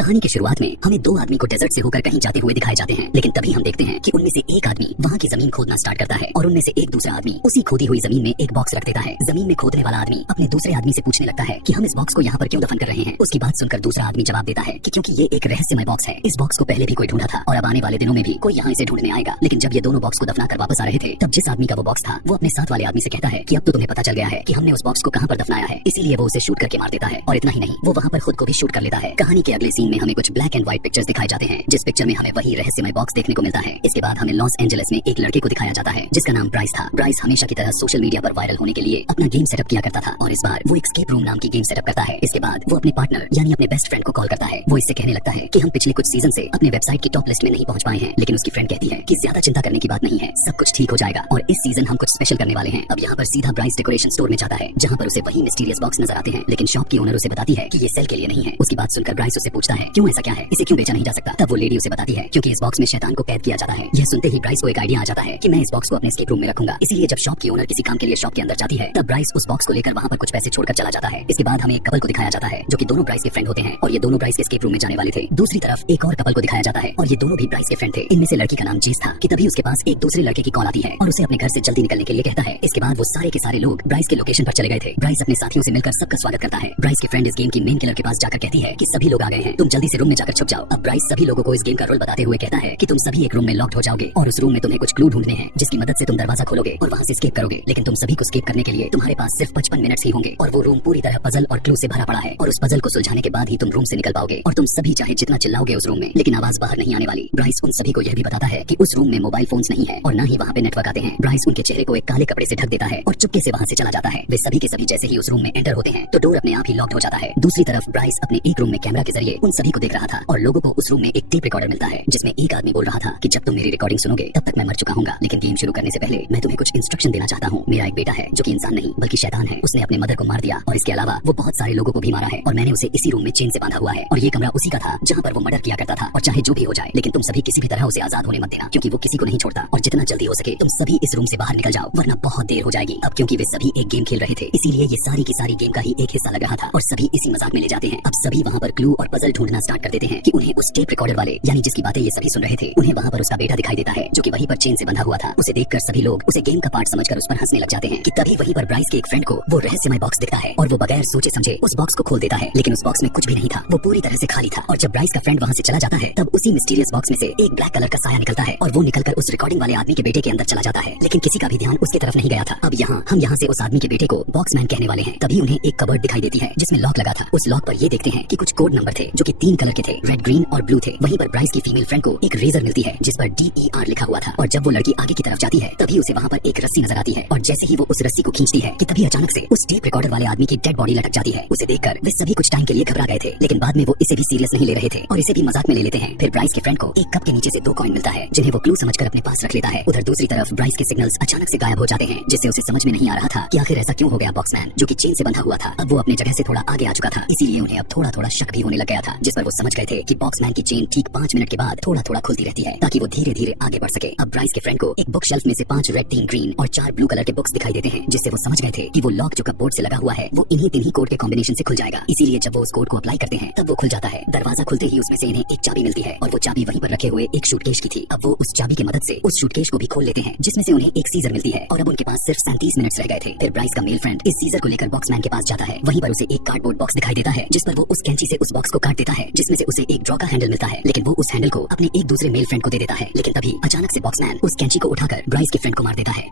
कहानी की शुरुआत में हमें दो आदमी को डेजर्ट से होकर कहीं जाते हुए दिखाए जाते हैं, लेकिन तभी हम देखते हैं कि उनमें से एक आदमी वहाँ की जमीन खोदना स्टार्ट करता है और उनमें से एक दूसरा आदमी उसी खोदी हुई जमीन में एक बॉक्स रख देता है। जमीन में खोदने वाला आदमी अपने दूसरे आदमी से पूछने लगता है कि हम इस बॉक्स को यहाँ पर क्यों दफन कर रहे हैं। उसकी बात सुनकर दूसरा आदमी जवाब देता है कि क्योंकि ये एक रहस्यमय बॉक्स है। इस बॉक्स को पहले भी कोई ढूंढा था और अब आने वाले दिनों में भी कोई यहाँ इसे ढूंढने आएगा। लेकिन जब ये दोनों बॉक्स को दफना कर वापस आ रहे थे, तब जिस आदमी का वो बॉक्स था वो अपने साथ वाले आदमी से कहता है कि अब तो तुम्हें पता चल गया है कि हमने उस बॉक्स को कहाँ पर दफनाया है, इसीलिए वो उसे शूट करके मार देता है। और इतना ही नहीं, वो वहाँ पर खुद को भी शूट कर लेता है। कहानी के अगले सीन में हमें कुछ ब्लैक एंड व्हाइट पिक्चर्स दिखाए जाते हैं, जिस पिक्चर में हमें वही रहस्यमय बॉक्स देखने को मिलता है। इसके बाद हमें लॉस एंजलिस में एक लड़के को दिखाया जाता है जिसका नाम ब्राइस था। ब्राइस हमेशा की तरह सोशल मीडिया पर वायरल होने के लिए अपना गेम सेटअप किया करता था और इस बार वो एस्केप रूम नाम की गेम सेटअप करता है। इसके बाद वो अपने पार्टनर यानी अपने बेस्ट फ्रेंड को कॉल करता है। वो इससे कहने लगता है कि हम पिछले कुछ सीजन से अपने वेबसाइट की टॉप लिस्ट में नहीं पहुंच पाए हैं, लेकिन उसकी फ्रेंड कहती है कि ज्यादा चिंता करने की बात नहीं है, सब कुछ ठीक हो जाएगा और इस सीजन हम कुछ स्पेशल करने वाले हैं। अब यहाँ पर सीधा ब्राइस डेकोरेशन स्टोर में जाता है जहाँ पर उसे वही मिस्टीरियस बॉक्स नजर आते हैं, लेकिन शॉप की ओनर उसे बताती है कि ये सेल के लिए नहीं है। उसकी बात सुनकर ब्राइस उससे पूछता है क्यों, ऐसा क्या है, इसे क्यों बेचा नहीं जा सकता। तब वो लेडी उसे बताती है क्योंकि इस बॉक्स में शैतान को कैद किया जाता है। यह सुनते ही ब्राइस को एक आइडिया आ जाता है कि मैं इस बॉक्स को अपने एस्केप रूम में रखूंगा। इसीलिए जब शॉप की ओनर किसी काम के लिए शॉप के अंदर जाती है, तब ब्राइस उस बॉक्स को लेकर वहाँ पर कुछ पैसे छोड़कर चला जाता है। इसके बाद हमें एक कपल को दिखाया जाता है जो कि दोनों ब्राइस के फ्रेंड होते हैं और ये दोनों ब्राइस के एस्केप रूम में जाने वाले थे। दूसरी तरफ एक और कपल को दिखाया जाता है और ये दोनों भी ब्राइस के फ्रेंड थे। इनमें से लड़की का नाम जेस था कि तभी उसके पास एक दूसरे लड़के की कॉल आती है और उसे अपने घर से जल्दी निकलने के लिए कहता है। इसके बाद वो सारे के सारे लोग ब्राइस के लोकेशन पर चले गए थे। ब्राइस अपने साथियों से मिलकर सबका स्वागत करता है। ब्राइस की फ्रेंड इस गेम की मेन किलर के पास जाकर कहती है कि सभी लोग आ गए हैं, तुम जल्दी से रूम में जाकर छुप जाओ। अब ब्राइस सभी लोगों को इस गेम का रोल बताते हुए कहता है कि तुम सभी एक रूम में लॉक्ड हो जाओगे और उस रूम में तुम्हें कुछ क्लू ढूंढने हैं जिसकी मदद से तुम दरवाजा खोलोगे और वहाँ से एस्केप करोगे। लेकिन तुम सभी को एस्केप करने के लिए तुम्हारे पास सिर्फ 55 मिनट ही होंगे और वो रूम पूरी तरह पजल और क्लू से भरा पड़ा है और उस पजल को सुलझाने के बाद ही तुम रूम से निकल पाओगे और तुम सभी चाहे जितना चिल्लाओगे उस रूम में, लेकिन आवाज बाहर नहीं आने वाली। ब्राइस उन सभी को यह भी बताता है कि उस रूम में मोबाइल फोन्स नहीं है और न ही वहाँ पे नेटवर्क आते हैं। ब्राइस उनके चेहरे को एक काले कपड़े से ढक देता है और चुपके से वहाँ से चला जाता है। वे सभी के सभी जैसे ही उस रूम में एंटर होते हैं तो डोर अपने आप ही लॉक्ड हो जाता है। दूसरी तरफ ब्राइस अपने एक रूम में कैमरा के जरिए उन सभी को देख रहा था और लोगों को उस रूम में एक टेप रिकॉर्डर मिलता है जिसमें एक आदमी बोल रहा था कि जब तुम मेरी रिकॉर्डिंग सुनोगे तब तक मैं मर चुका हूँ। लेकिन गेम शुरू करने से पहले मैं तुम्हें कुछ इंस्ट्रक्शन देना चाहता हूँ। मेरा एक बेटा है जो कि इंसान नहीं बल्कि शैतान है। उसने अपने मदर को मार दिया और इसके अलावा वो बहुत सारे लोगों को भी मारा है और मैंने उसे इसी रूम में चेन से बांधा हुआ है और ये कमरा उसी का था जहाँ पर वो मर्डर किया करता था। और चाहे जो भी हो जाए, लेकिन तुम सभी किसी भी तरह उसे आजाद होने मत देना क्योंकि वो किसी को नहीं छोड़ता और जितना जल्दी हो सके तुम सभी इस रूम से बाहर निकल जाओ वरना बहुत देर हो जाएगी। अब क्योंकि वे सभी एक गेम खेल रहे थे इसीलिए ये सारी की सारी गेम का ही एक हिस्सा लग रहा था और सभी इसी मजाक में ले जाते हैं। अब सभी वहाँ पर क्लू और पजल ढूंढना स्टार्ट कर देते हैं कि उन्हें उस टेप रिकॉर्डर वाले यानी जिसकी बातें ये सभी सुन रहे थे, उन्हें वहाँ पर उसका बेटा दिखाई देता है जो कि वहीं पर चेन से बंधा हुआ था। उसे देखकर सभी लोग उसे गेम का पार्ट समझकर उस पर हंसने लग जाते हैं कि तभी वहीं पर ब्राइस के एक फ्रेंड को वो रहस्यमय बॉक्स दिखता है और वो बगैर सोचे समझे उस बॉक्स को खोल देता है। लेकिन उस बॉक्स में कुछ भी नहीं था, वो पूरी तरह से खाली था। और जब ब्राइस का फ्रेंड वहाँ से चला जाता है तब उसी मिस्टीरियस बॉक्स में से एक ब्लैक कलर का साया निकलता है और वो निकलकर उस रिकॉर्डिंग वाले आदमी के बेटे के अंदर चला जाता है, लेकिन किसी का भी ध्यान उसकी तरफ नहीं गया था। अब हम यहाँ से उस आदमी के बेटे को बॉक्समैन कहने वाले हैं। तभी उन्हें एक कबर्ड दिखाई देती है जिसमें लॉक लगा था। उस लॉक पर ये देखते हैं कि कुछ कोड नंबर थे जो कि 3 कलर के थे, रेड, ग्रीन और ब्लू थे। वहीं पर ब्राइस की फीमेल फ्रेंड को एक रेजर मिलती है जिस पर DER लिखा हुआ था और जब वो लड़की आगे की तरफ जाती है तभी उसे वहाँ पर एक रस्सी नजर आती है और जैसे ही वो उस रस्सी को खींचती है कि तभी अचानक से उस टेप रिकॉर्डर वाले आदमी की डेड बॉडी लटक जाती है। उसे देखकर वे सभी कुछ टाइम के लिए घबरा गए थे, लेकिन बाद में वो इसे भी सीरियस नहीं ले रहे थे और इसे भी मजाक में ले लेते हैं। फिर ब्राइस के फ्रेंड को एक कप के नीचे से 2 कॉइन मिलता है जिन्हें वो क्लू समझकर अपने पास रख लेता है। उधर दूसरी तरफ ब्राइस के सिग्नल्स अचानक से गायब हो जाते हैं जिससे उसे समझ में नहीं आ रहा था कि आखिर ऐसा क्यों हो गया। बॉक्समैन जो कि चेन से बंधा हुआ था अब वो अपने जगह से थोड़ा आगे आ चुका था, इसीलिए उन्हें अब थोड़ा थोड़ा शक भी होने लग गया था, जिस पर वो समझ गए थे कि बॉक्समैन की चेन ठीक 5 मिनट के बाद थोड़ा थोड़ा खुलती रहती है ताकि वो धीरे धीरे आगे बढ़ सके। अब ब्राइस के फ्रेंड को एक बुक शेल्फ में से 5 रेड, 3 ग्रीन और 4 ब्लू कलर के बुक्स दिखाई देते हैं जिससे वो समझ गए थे कि वो लॉक जो कपबोर्ड से लगा हुआ है वो इन्हीं 3 कोड के कॉम्बिनेशन से खुल जाएगा। इसीलिए जब वो उस कोड को अप्लाई करते हैं तब वो खुल जाता है। दरवाजा खुलते ही उसमें से इन्हें एक चाबी मिलती है और वो चाबी वहीं पर रखे हुए एक सूटकेस की थी। अब वो उस चाबी की मदद से उस सूटकेस को भी खोल लेते हैं जिसमें से उन्हें एक सीजर मिलती है और अब उनके पास सिर्फ 37 मिनट रह गए थे। फिर ब्राइस का मेल फ्रेंड इस सीजर को लेकर बॉक्समैन के पास जाता है। वहीं पर उसे एक कार्डबोर्ड बॉक्स दिखाई देता है जिस पर वो उस कैंची से उस बॉक्स को काट देता है जिसमें से उसे एक ड्रॉ का हैंडल मिलता है, लेकिन वो उस हैंडल को अपने एक दूसरे मेल फ्रेंड को दे देता है। लेकिन तभी अचानक से बॉक्समैन उस कैंची को उठाकर ब्राइस के फ्रेंड को मार देता है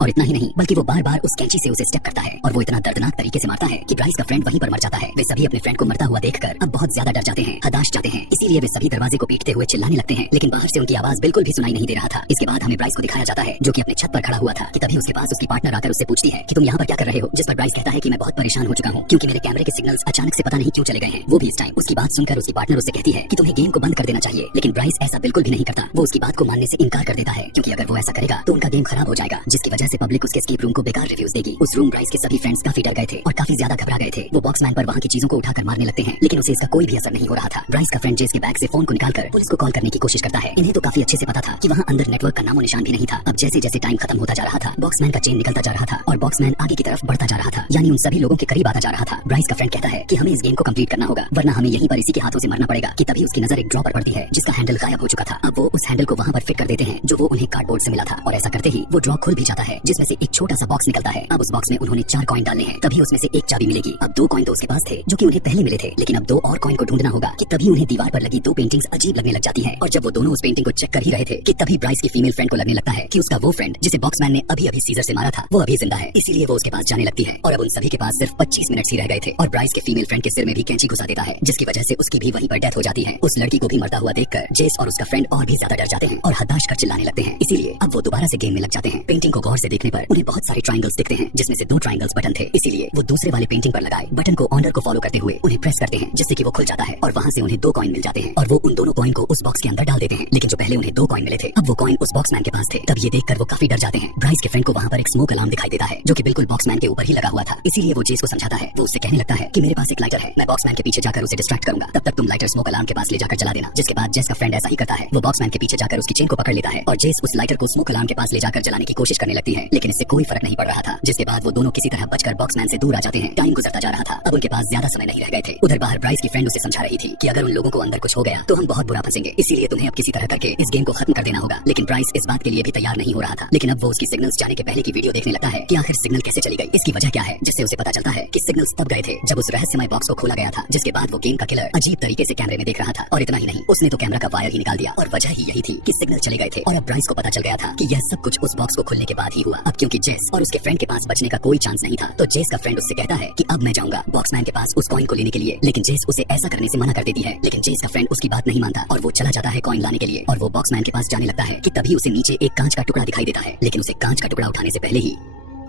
और इतना ही नहीं बल्कि वो बार बार उस कैंची से उसे स्टेप करता है और वो इतना दर्दनाक तरीके से मारता है कि ब्राइस का फ्रेंड वहीं पर मर जाता है। वे सभी अपने फ्रेंड को मरता हुआ देखकर अब बहुत ज्यादा डर जाते हैं, हताश जाते हैं, इसीलिए वे सभी दरवाजे को पीटते हुए चिल्लाने लगते हैं, लेकिन बाहर से उनकी आवाज बिल्कुल भी सुनाई नहीं दे रहा था। इसके बाद हमें ब्राइस को दिखाया जाता है जो कि अपने छत पर खड़ा हुआ था कि तभी उसके पास उसकी पार्टनर आकर उससे पूछती है कि तुम यहाँ पर क्या कर रहे हो, जिस पर ब्राइस कहता है कि मैं बहुत परेशान हो चुका हूँ क्योंकि मेरे कैमरे के सिग्नल्स अचानक से पता नहीं क्यों चले गए हैं, वो भी इस टाइम। उसकी बात सुनकर उसकी पार्टनर उससे कहती है कि तुम्हें गेम को बंद कर देना चाहिए, लेकिन ब्राइस ऐसा बिल्कुल भी नहीं करता। वो उसकी बात को मानने से इनकार कर देता है क्योंकि अगर वो ऐसा करेगा तो उनका गेम खराब हो जाएगा, जिसकी वजह से पब्लिक उसके एस्केप रूम को बेकार रिव्यूज देगी। उस रूम ब्राइस के सभी फ्रेंड्स काफी डर गए थे और काफी ज्यादा घबरा गए थे। वो बॉक्समैन पर वहाँ की चीजों को उठाकर मारने लगते हैं, लेकिन उसे इसका कोई भी असर नहीं हो रहा था। ब्राइस का फ्रेंड जेस के बैग से फोन को निकालकर पुलिस को कॉल करने की कोशिश करता है। इन्हें तो काफी अच्छे से पता था कि वहाँ अंदर नेटवर्क का नामो निशान भी नहीं था। अब जैसे जैसे टाइम खत्म होता जा रहा था, बॉक्समैन का चेन निकलता जा रहा था और बॉक्समैन आगे की तरफ बढ़ता जा रहा था, यानी उन सभी लोगों के करीब आता जा रहा था। ब्राइस का फ्रेंड कहता है कि हमें इस गेम को कंप्लीट करना होगा, वरना हमें यहीं पर इसी के हाथों से मरना पड़ेगा। कि तभी उसकी नजर एक ड्रॉ पर पड़ती है जिसका हैंडल गायब हो चुका था। अब वो उस हैंडल को वहाँ पर फिट कर देते हैं जो वो उन्हें कार्डबोर्ड से मिला था, और ऐसा करते ही वो ड्रॉ खुल भी जाता है जिसमें से एक छोटा सा बॉक्स निकलता है। अब उस बॉक्स में उन्होंने 4 कॉइन डालने हैं, तभी उसमें से एक चाबी मिलेगी। अब 2 कॉइन तो उसके पास थे जो कि उन्हें पहले मिले थे, लेकिन अब 2 और कॉइन को ढूंढना होगा। कि तभी उन्हें दीवार पर लगी 2 पेंटिंग्स अजीब लगने लग जाती है, और जब वो दोनों उस पेंटिंग को चेक कर ही रहे थे कि तभी ब्राइस की फीमेल फ्रेंड को लगने लगता है कि उसका वो फ्रेंड जिसे बॉक्समैन ने अभी अभी सीजर से मारा था वो अभी जिंदा है। इसीलिए वो उसके पास जाने लगती है, और अब उन सभी के पास सिर्फ 25 मिनट ही रह गए थे, और ब्राइस के फीमेल फ्रेंड के सिर में भी कैंची घुसा देता है, जिसकी वजह से उसकी भी वहीं पर डेथ हो जाती है। उस लड़की को भी मरता हुआ देखकर जेस और उसका फ्रेंड और भी ज्यादा डर जाते हैं और हताश कर चिल्लाने लगते हैं। इसीलिए अब वो दोबारा से गेम में लग जाते हैं। पेंटिंग को गौर से देखने पर उन्हें बहुत सारे ट्रायंगल्स दिखते हैं, जिसमें से 2 ट्रायंगल्स बटन थे। इसीलिए वो दूसरे वाले पेंटिंग पर लगाए बटन को ऑनर को फॉलो करते हुए उन्हें प्रेस करते हैं, जिससे कि वो खुल जाता है और वहाँ से उन्हें 2 कॉइन मिल जाते हैं, और वो उन दोनों कॉइन को उस बॉक्स के अंदर डाल देते हैं। लेकिन जो पहले उन्हें 2 कॉइन मिले थे, अब वो कॉइन उस बॉक्समैन के पास थे। तब ये देखकर वो काफी डर जाते हैं। ब्राइस के फ्रेंड को वहाँ पर एक स्मोक अलार्म दिखाई देता है जो कि बिल्कुल बॉक्समैन के ऊपर ही लगा हुआ था। इसीलिए वो जेस को समझाता है। वो उससे कहने लगता है कि मेरे पास एक लाइटर है, मैं बॉक्समैन के पीछे जाकर उसे डिस्ट्रैक्ट करूंगा, तब तक तुम लाइटर स्मोक अलार्म के पास ले जाकर जला देना। जिसके बाद जेस का फ्रेंड ऐसा ही करता है। वो बॉक्समैन के पीछे जाकर उसकी चेन को पकड़ लेता है और जेस उस लाइटर को स्मोक अलार्म के पास ले जाकर जलाने की कोशिश करने लगती है, लेकिन इससे कोई फर्क नहीं पड़ रहा था। जिसके बाद वो दोनों किसी तरह बचकर बॉक्समैन से दूर आ जाते हैं। टाइम गुजरता जा रहा था, अब उनके पास ज्यादा समय नहीं रह गए थे। उधर बाहर ब्राइस की फ्रेंड उसे समझा रही थी कि अगर उन लोगों को अंदर कुछ हो गया तो हम बहुत बुरा फंसेंगे, इसीलिए तुम्हें अब किसी तरह करके इस गेम को खत्म कर देना होगा। लेकिन ब्राइस इस बात के लिए भी तैयार नहीं हो रहा था। लेकिन अब वो उसकी सिग्नल्स जाने के पहले की वीडियो देखने लगता है कि आखिर सिग्नल कैसे चली गई, इसकी वजह क्या है, जिससे उसे पता चलता है कि सिग्नल्स तब गए थे जब उस रहस्यमय बॉक्स को खोला गया था। जिसके बाद वो गेम का किलर अजीब तरीके से कैमरे में देख रहा था, और इतना ही नहीं, उसने तो कैमरा का वायर ही निकाल दिया, और वजह ही यही थी कि सिग्नल चले गए थे। और अब ब्राइस को पता चल गया था कि यह सब कुछ उस बॉक्स को खोलने के बाद ही हुआ। अब क्योंकि जेस और उसके फ्रेंड के पास बचने का कोई चांस नहीं था, तो जेस का फ्रेंड उससे कहता है कि अब मैं जाऊंगा बॉक्समैन के पास उस कॉइन को लेने के लिए। लेकिन जेस उसे ऐसा करने से मना कर देती है। लेकिन जेस का फ्रेंड उसकी बात नहीं मानता और वो चला जाता है कॉइन लाने के लिए, और वो बॉक्समैन के पास जाने लगता है कि तभी उसे नीचे एक कांच का टुकड़ा दिखाई देता है। लेकिन उसे कांच का टुकड़ा उठाने से पहले ही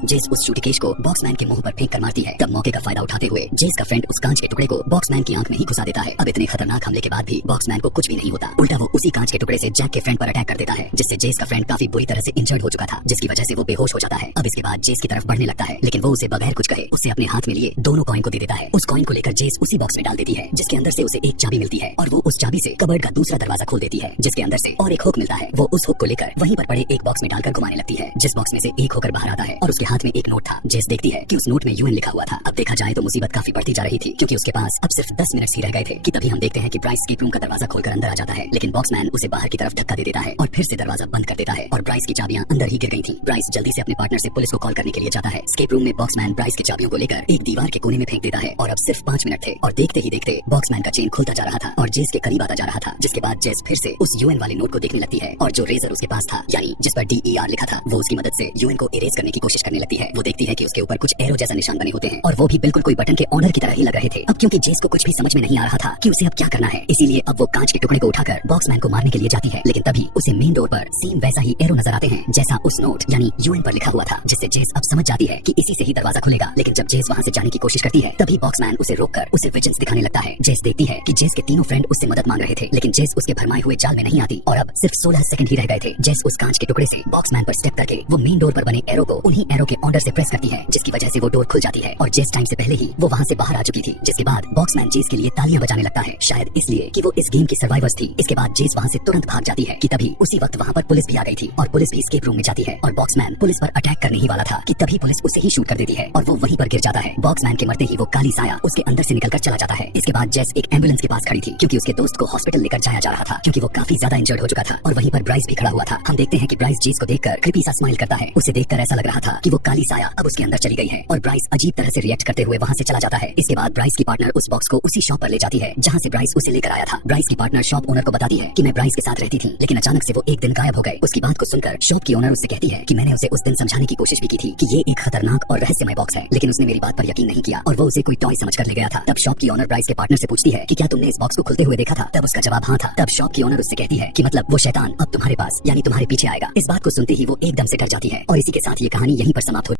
जेस उस शूटिकेश को बॉक्समैन के मुंह पर फेंक कर मारती है। तब मौके का फायदा उठाते हुए जेस का फ्रेंड उस कांच के टुकड़े को बॉक्समैन की आंख में ही घुसा देता है। अब इतने खतरनाक हमले के बाद भी बॉक्समैन को कुछ भी नहीं होता, उल्टा वो उसी कांच के टुकड़े से जैक के फ्रेंड पर अटैक कर देता है, जिससे जेस का फ्रेंड काफी बुरी तरह से इंजर्ड हो चुका था, जिसकी वजह से वो बेहोश हो जाता है। अब इसके बाद जेस की तरफ बढ़ने लगता है, लेकिन वो उसे बगैर कुछ कहे उससे अपने हाथ में लिए दोनों कॉइन को दे देता है। उस कॉइन को लेकर जेस उसी बॉक्स में डाल देती है, जिसके अंदर से उसे एक चाबी मिलती है, और वो उस चाबी से कबर्ड का दूसरा दरवाजा खोल देती है, जिसके अंदर से और एक हुक मिलता है। वो उस हुक को लेकर वहीं पर पड़े एक बॉक्स में डालकर घुमाने लगती है, जिस बॉक्स में से एक होकर बाहर आता है, और उसके हाथ में एक नोट था। जेस देखती है कि उस नोट में यूएन लिखा हुआ था। अब देखा जाए तो मुसीबत काफी बढ़ती जा रही थी, क्योंकि उसके पास अब सिर्फ 10 मिनट ही रह गए थे। कि तभी हम देखते हैं कि ब्राइस एस्केप रूम का दरवाजा खोलकर अंदर आ जाता है, लेकिन बॉक्समैन उसे बाहर की तरफ धक्का दे देता है और फिर से दरवाजा बंद कर देता है, और ब्राइस की चाबियां अंदर ही गिर गई थी। ब्राइस जल्दी से अपने पार्टनर से पुलिस को कॉल करने के लिए जाता है। एस्केप रूम में बॉक्समैन ब्राइस की चाबियों को लेकर एक दीवार के कोने में फेंक देता है, और अब सिर्फ 5 मिनट थे, और देखते ही देखते बॉक्समैन का चेन खुलता जा रहा था और जेस के करीब आता जा रहा था। जिसके बाद जेस फिर से उस यूएन वाले नोट को देखने लगती है, और जो रेजर उसके पास था, यानी जिस पर DER लिखा था, वो उसकी मदद से यूएन को इरेज करने की कोशिश करने लगती है। वो देखती है कि उसके ऊपर कुछ एरो जैसा निशान बने होते हैं, और वो भी बिल्कुल कोई बटन के ऑनर की तरह ही लग रहे थे। अब क्योंकि जेस को कुछ भी समझ में नहीं आ रहा था कि उसे अब क्या करना है, इसीलिए अब वो कांच के टुकड़े को उठाकर बॉक्समैन को मारने के लिए जाती है। लेकिन तभी उसे मेन डोर पर सेम वैसा ही एरो नजर आते हैं जैसा उस नोट यानी यूएन पर लिखा हुआ था, जिससे जेस अब समझ जाती है कि इसी से ही दरवाजा खुलेगा। लेकिन जब जेस वहाँ से जाने की कोशिश करती है, तभी बॉक्समैन उसे रोककर उसे विजन्स दिखाने लगता है। जेस देखती है कि जेस के तीनों फ्रेंड उससे मदद मांग रहे थे, लेकिन जेस उसके भरमाए हुए जाल में नहीं आती, और अब सिर्फ 16 सेकंड ही रह गए थे। जेस उस कांच के टुकड़े से बॉक्समैन पर स्टेप करके वो मेन डोर पर बने एरो को उन्हीं एरो के ऑर्डर से प्रेस करती है, जिसकी वजह से वो डोर खुल जाती है, और जेस टाइम से पहले ही वो वहाँ से बाहर आ चुकी थी। जिसके बाद बॉक्समैन जेस के लिए तालियां बजाने लगता है, शायद इसलिए कि वो इस गेम की सर्वाइवर्स थी। इसके बाद जेस वहाँ से तुरंत भाग जाती है। कि तभी उसी वक्त वहाँ पर पुलिस भी आ गई थी, और पुलिस भी एस्केप रूम में जाती है, और बॉक्समैन पुलिस पर अटैक करने ही वाला था कि तभी पुलिस उसे ही शूट कर देती है, और वो वहीं पर गिर जाता है। बॉक्समैन के मरते ही वो काली साया उसके अंदर से निकलकर चला जाता है। इसके बाद जेस एक एम्बुलेंस के पास खड़ी थी, क्योंकि उसके दोस्त को हॉस्पिटल लेकर जाया जा रहा था, क्योंकि वो काफी ज्यादा इंजर्ड हो चुका था, और वहीं पर ब्राइस भी खड़ा हुआ था। हम देखते हैं कि ब्राइस जेस को देखकर क्रीपी सा स्माइल करता है। उसे देखकर ऐसा लग रहा था कि वो काली साया अब उसके अंदर चली गई है, और ब्राइस अजीब तरह से रिएक्ट करते हुए वहाँ से चला जाता है। इसके बाद ब्राइस की पार्टनर उस बॉक्स को उसी शॉप पर ले जाती है जहाँ से ब्राइस उसे लेकर आया था। ब्राइस की पार्टनर शॉप ओनर को बताती है कि मैं ब्राइस के साथ रहती थी, लेकिन अचानक से वो एक दिन गायब हो गए। उसकी बात को सुनकर शॉप की ओनर उससे कहती है कि मैंने उसे उस दिन समझाने की कोशिश भी की थी कि ये एक खतरनाक और रहस्यमय बॉक्स है, लेकिन उसने मेरी बात पर यकीन नहीं किया, और वो उसे कोई टॉय समझकर ले गया था। तब शॉप की ओनर ब्राइस के पार्टनर से पूछती है कि क्या तुमने इस बॉक्स को खुलते हुए देखा था? तब उसका जवाब हाँ था। तब शॉप की ओनर उससे कहती है कि मतलब वो शैतान अब तुम्हारे पास यानी तुम्हारे पीछे आएगा। इस बात को सुनते ही वो एकदम से डर जाती है, और इसी के साथ ये कहानी यहीं पर समाप्त हो